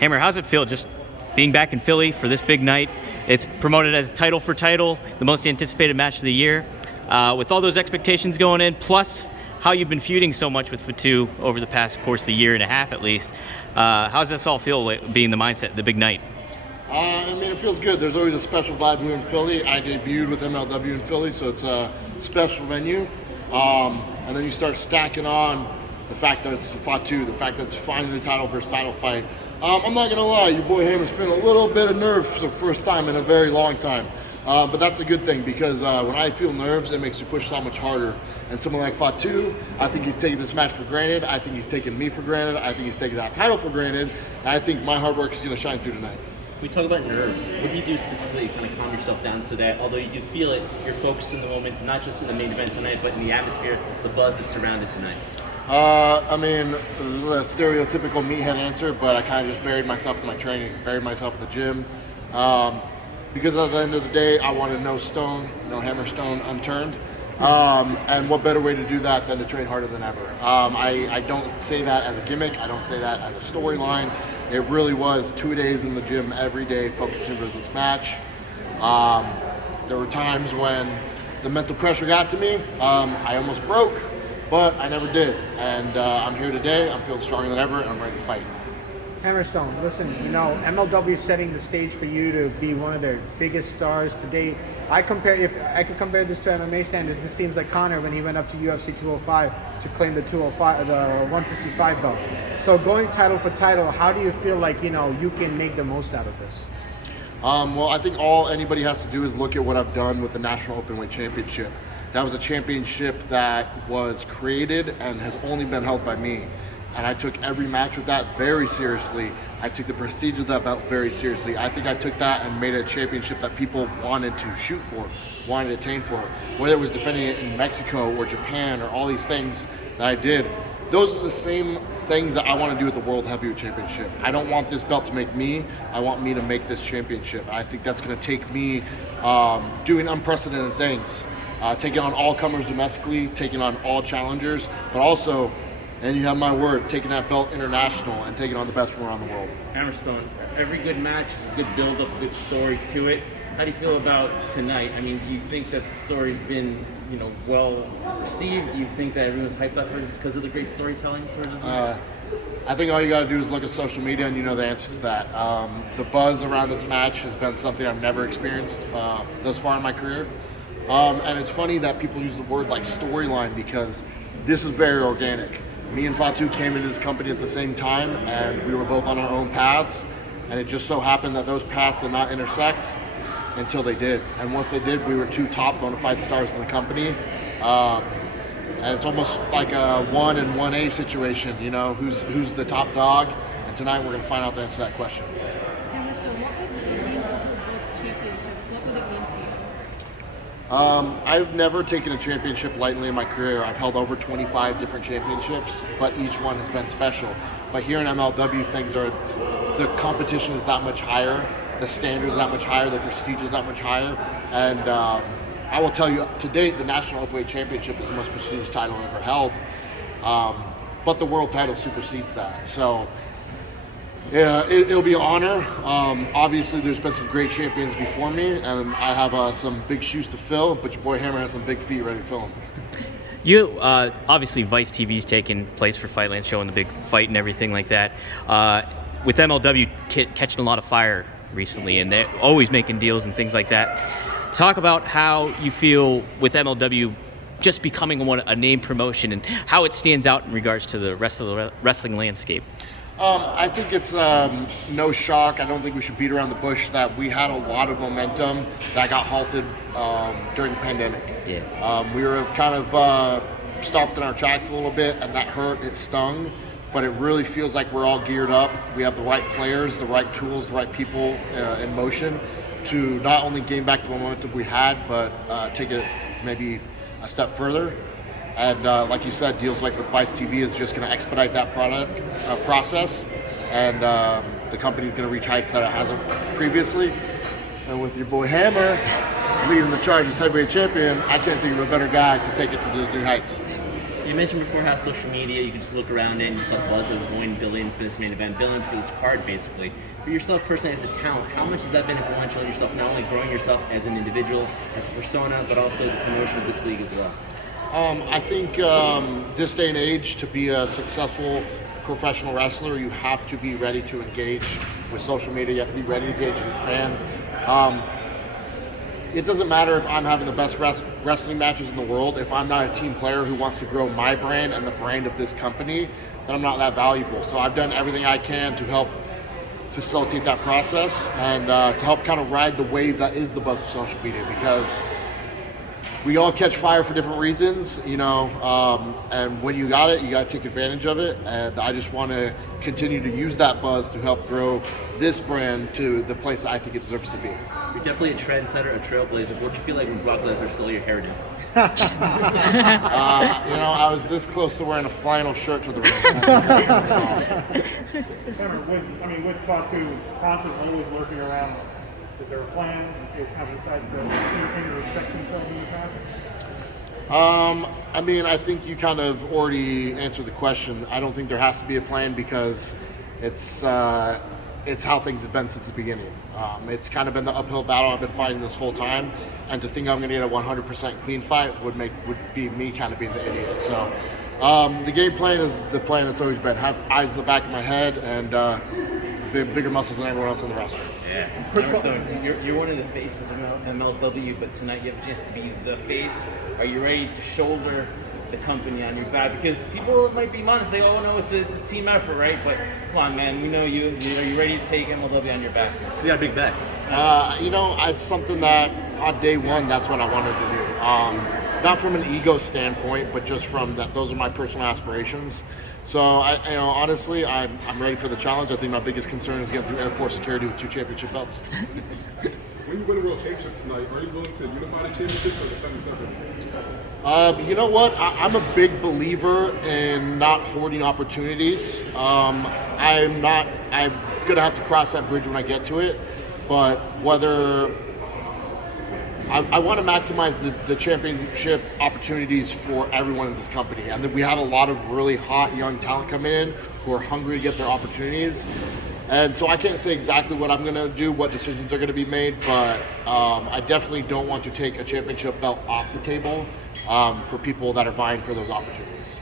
Hammer, how's it feel just being back in Philly for this big night? It's promoted as title for title, the most anticipated match of the year. With all those expectations going in, plus how you've been feuding so much with Fatu over the past course of the year and a half at least, how does this all feel being the mindset, the big night? I mean, it feels good. There's always a special vibe here in Philly. I debuted with MLW in Philly, so it's a special venue. And then you start stacking on the fact that it's Fatu, the fact that it's finally the title versus title fight. I'm not gonna lie, your boy Hammer's feeling a little bit of nerves for the first time in a very long time. But that's a good thing because when I feel nerves, it makes you push that much harder. And someone like Fatu, I think he's taking this match for granted. I think he's taking me for granted. I think he's taking that title for granted. And I think my hard work is gonna shine through tonight. We talk about nerves. What do you do specifically to kind of calm yourself down so that, although you do feel it, you're focused in the moment, not just in the main event tonight, but in the atmosphere, the buzz that's surrounded tonight? I mean, this is a stereotypical meathead answer, but I kind of just buried myself in my training, buried myself at the gym. Because at the end of the day, I wanted no stone, no Hammerstone unturned. And what better way to do that than to train harder than ever? I don't say that as a gimmick. I don't say that as a storyline. It really was 2 days in the gym every day focusing for this match. There were times when the mental pressure got to me. I almost broke, but I never did. And I'm here today. I'm feeling stronger than ever, and I'm ready to fight. Hammerstone, listen, MLW is setting the stage for you to be one of their biggest stars today. If I could compare this to MMA standards, this seems like Conor when he went up to UFC 205 to claim the 155 belt. So going title for title, how do you feel like, you can make the most out of this? Well, I think all anybody has to do is look at what I've done with the National Openweight Championship. That was a championship that was created and has only been held by me. And I took every match with that very seriously. I took the prestige of that belt very seriously. I think I took that and made it a championship that people wanted to shoot for, wanted to attain for. Whether it was defending it in Mexico or Japan or all these things that I did, those are the same things that I want to do with the World Heavyweight Championship. I don't want this belt to make me. I want me to make this championship. I think that's going to take me doing unprecedented things, taking on all comers domestically, taking on all challengers, but also, and you have my word, taking that belt international and taking on the best from around the world. Hammerstone, every good match is a good build-up, good story to it. How do you feel about tonight? I mean, do you think that the story's been, well received? Do you think that everyone's hyped up for this because of the great storytelling towards this match? I think all you got to do is look at social media and you know the answer to that. The buzz around this match has been something I've never experienced thus far in my career. And it's funny that people use the word like storyline because this is very organic. Me and Fatu came into this company at the same time, and we were both on our own paths, and it just so happened that those paths did not intersect until they did. And once they did, we were two top bona fide stars in the company. And it's almost like a 1 and 1A situation, who's the top dog, and tonight we're going to find out the answer to that question. Hammerstone, what would it mean to hold both championships? What would it mean to you? I've never taken a championship lightly in my career. I've held over 25 different championships, but each one has been special. But here in MLW, the competition is that much higher, the standard is that much higher, the prestige is that much higher, and I will tell you, to date, the National Openweight Championship is the most prestigious title I've ever held, but the world title supersedes that. So, yeah, it'll be an honor. Obviously, there's been some great champions before me, and I have some big shoes to fill, but your boy Hammer has some big feet ready to fill them. You, obviously, Vice TV's taking place for Fightland, showing the big fight and everything like that. With MLW catching a lot of fire recently, and they're always making deals and things like that. Talk about how you feel with MLW just becoming a name promotion and how it stands out in regards to the rest of the wrestling landscape. I think it's no shock. I don't think we should beat around the bush that we had a lot of momentum that got halted during the pandemic. Yeah. We were kind of stopped in our tracks a little bit, and that hurt. It stung. But it really feels like we're all geared up. We have the right players, the right tools, the right people in motion to not only gain back the momentum we had, but take it maybe a step further. And like you said, deals like with Vice TV is just going to expedite that process, and the company's going to reach heights that it hasn't previously. And with your boy Hammer leading the charge as heavyweight champion, I can't think of a better guy to take it to those new heights. You mentioned before how social media, you can just look around it and you saw buzz that was going billion for this main event, billion for this card, basically. For yourself personally as a talent, how much has that been influential in yourself, not only growing yourself as an individual, as a persona, but also the promotion of this league as well? I think this day and age, to be a successful professional wrestler, you have to be ready to engage with social media. You have to be ready to engage with fans. It doesn't matter if I'm having the best wrestling matches in the world. If I'm not a team player who wants to grow my brand and the brand of this company, then I'm not that valuable. So I've done everything I can to help facilitate that process and to help kind of ride the wave that is the buzz of social media, because we all catch fire for different reasons, and when you got it, you got to take advantage of it. And I just want to continue to use that buzz to help grow this brand to the place that I think it deserves to be. You're definitely a trendsetter, a trailblazer. What did you feel like when Brock Lesnar stole your hairdo? I was this close to wearing a flannel shirt to the ring. With Fatu, Santos always working around. Is there a plan in case Fatu decides to independently protect himself in this match? I think you kind of already answered the question. I don't think there has to be a plan because it's how things have been since the beginning. It's kind of been the uphill battle I've been fighting this whole time, and to think I'm going to get a 100% clean fight would be me kind of being the idiot. So the game plan is the plan that's always been: have eyes in the back of my head and bigger muscles than everyone else in the roster. Yeah. So you're one of the faces of MLW, but tonight you have a chance to be the face. Are you ready to shoulder the company on your back? Because people might be wanting to say, oh no, it's a team effort, right? But come on, man, we know you. Are you ready to take MLW on your back? You got a big back. It's something that on day one, that's what I wanted to do. Not from an ego standpoint, but just from that, those are my personal aspirations. So honestly, I'm ready for the challenge. I think my biggest concern is getting through airport security with 2 championship belts. When you win a world championship tonight, are you willing to unify the championship or defend separately? You know what? I'm a big believer in not hoarding opportunities. I'm gonna have to cross that bridge when I get to it. But whether I want to maximize the championship opportunities for everyone in this company, and we have a lot of really hot young talent coming in who are hungry to get their opportunities. And so I can't say exactly what I'm going to do, what decisions are going to be made, but I definitely don't want to take a championship belt off the table for people that are vying for those opportunities.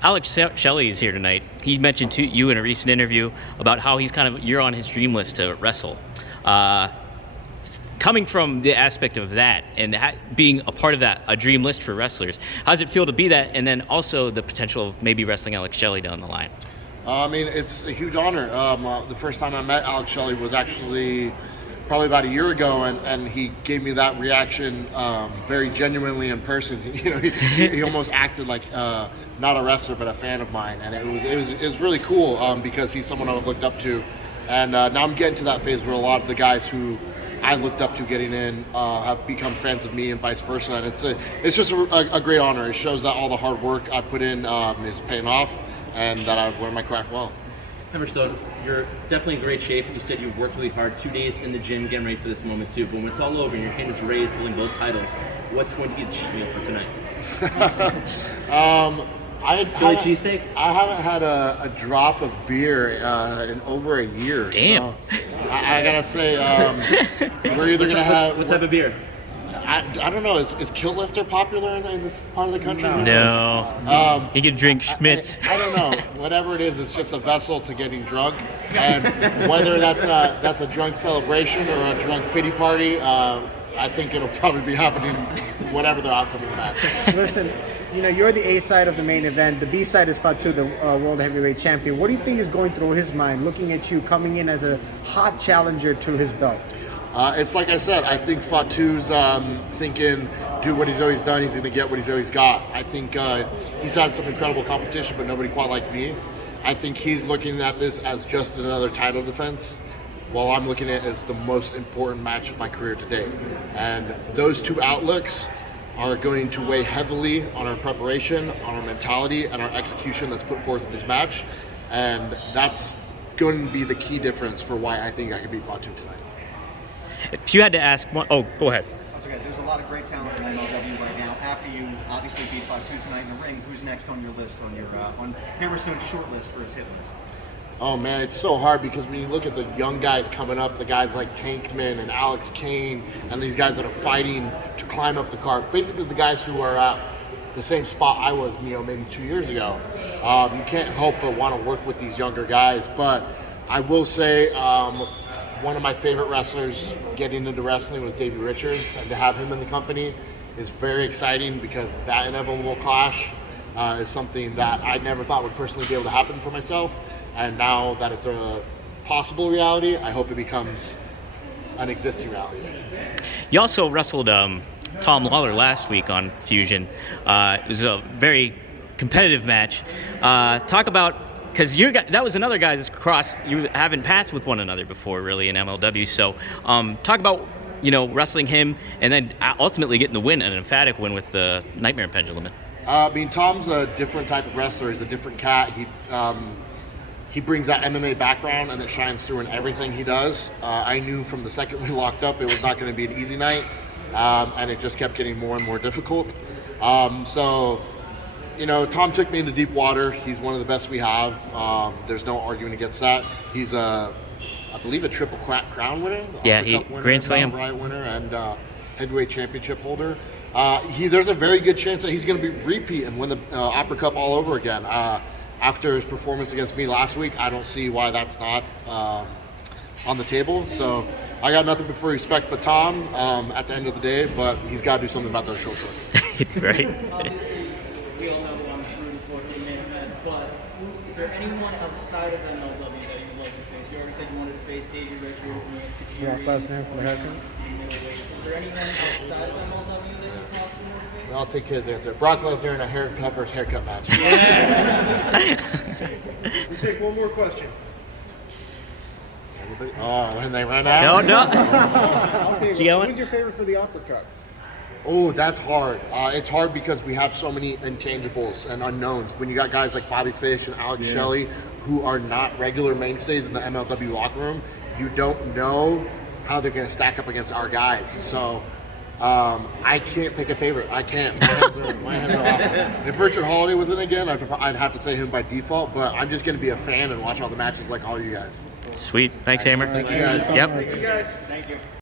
Alex Shelley is here tonight. He mentioned to you in a recent interview about how you're on his dream list to wrestle. Coming from the aspect of that and being a part of that, a dream list for wrestlers, how does it feel to be that, and then also the potential of maybe wrestling Alex Shelley down the line? It's a huge honor. The first time I met Alex Shelley was actually probably about a year ago, and he gave me that reaction very genuinely in person. He almost acted like not a wrestler but a fan of mine, and it was really cool because he's someone I've looked up to, and now I'm getting to that phase where a lot of the guys who I looked up to getting in have become fans of me and vice versa, and it's just a great honor. It shows that all the hard work I put in is paying off, and that I've learned my craft well. Hammerstone, you're definitely in great shape. You said you worked really hard, 2 days in the gym getting ready for this moment too, but when it's all over and your hand is raised holding both titles, what's going to be the cheat meal for tonight? Philly cheesesteak? I haven't had a drop of beer in over a year. Damn. So I gotta say, we're either gonna have. What type of beer? I don't know. Is Kilt Lifter popular in this part of the country? No. You can drink Schmitz. I don't know. Whatever it is, it's just a vessel to getting drunk. And whether that's a drunk celebration or a drunk pity party, I think it'll probably be happening whatever the outcome of the match. Listen, you're the A side of the main event. The B side is Fatu, the World Heavyweight Champion. What do you think is going through his mind, looking at you coming in as a hot challenger to his belt? It's like I said, I think Fatu's thinking, do what he's always done, he's going to get what he's always got. I think he's had some incredible competition, but nobody quite like me. I think he's looking at this as just another title defense, while I'm looking at it as the most important match of my career today. And those two outlooks are going to weigh heavily on our preparation, on our mentality, and our execution that's put forth in this match. And that's going to be the key difference for why I think I can beat Fatu tonight. If you had to ask one, go ahead. That's okay. There's a lot of great talent in MLW right now. After you obviously beat Fatu tonight in the ring, who's next on your list, on your on Hammerstone's short list for his hit list? Oh man, it's so hard because when you look at the young guys coming up, the guys like Tankman and Alex Kane, and these guys that are fighting to climb up the card, basically the guys who are at the same spot I was, maybe 2 years ago. You can't help but want to work with these younger guys. But I will say, one of my favorite wrestlers getting into wrestling was Davey Richards, and to have him in the company is very exciting because that inevitable clash is something that I never thought would personally be able to happen for myself. And now that it's a possible reality, I hope it becomes an existing reality. You also wrestled Tom Lawlor last week on Fusion. It was a very competitive match. Talk about, because that was another guy that's you haven't passed with one another before, really, in MLW. So talk about wrestling him and then ultimately getting the win, an emphatic win with the Nightmare Pendulum. Tom's a different type of wrestler. He's a different cat. He brings that MMA background, and it shines through in everything he does. I knew from the second we locked up it was not going to be an easy night, and it just kept getting more and more difficult. Tom took me into deep water. He's one of the best we have. There's no arguing against that. He's I believe a triple crown winner. Yeah, winner, Grand Slam right winner, and heavyweight championship holder. There's a very good chance that he's going to be repeat and win the Opera Cup all over again. After his performance against me last week, I don't see why that's not on the table. So I got nothing but respect for Tom at the end of the day, but he's got to do something about those short shorts. Right. Obviously, we all know who I'm rooting for in the main event, but is there anyone outside of MLW that you'd like to face? You already said you wanted to face Davey Richards, you wanted to Yeah, last name for the haircut. Is there anyone outside of MLW that you possibly want to face? I'll take his answer. Brock Lesnar in a haircut versus haircut match. We take one more question. Anybody? Oh, when they run out? No. I'll tell You you, going? who's your favorite for the uppercut? Oh, that's hard. It's hard because we have so many intangibles and unknowns. When you got guys like Bobby Fish and Alex Shelley who are not regular mainstays in the MLW locker room, you don't know how they're going to stack up against our guys. So I can't pick a favorite. I can't. My hands are off. If Richard Holiday was in again, I'd have to say him by default, but I'm just going to be a fan and watch all the matches like all you guys. Sweet. Thanks, Hammer. Thank you guys. Yep. Thank you guys. Thank you.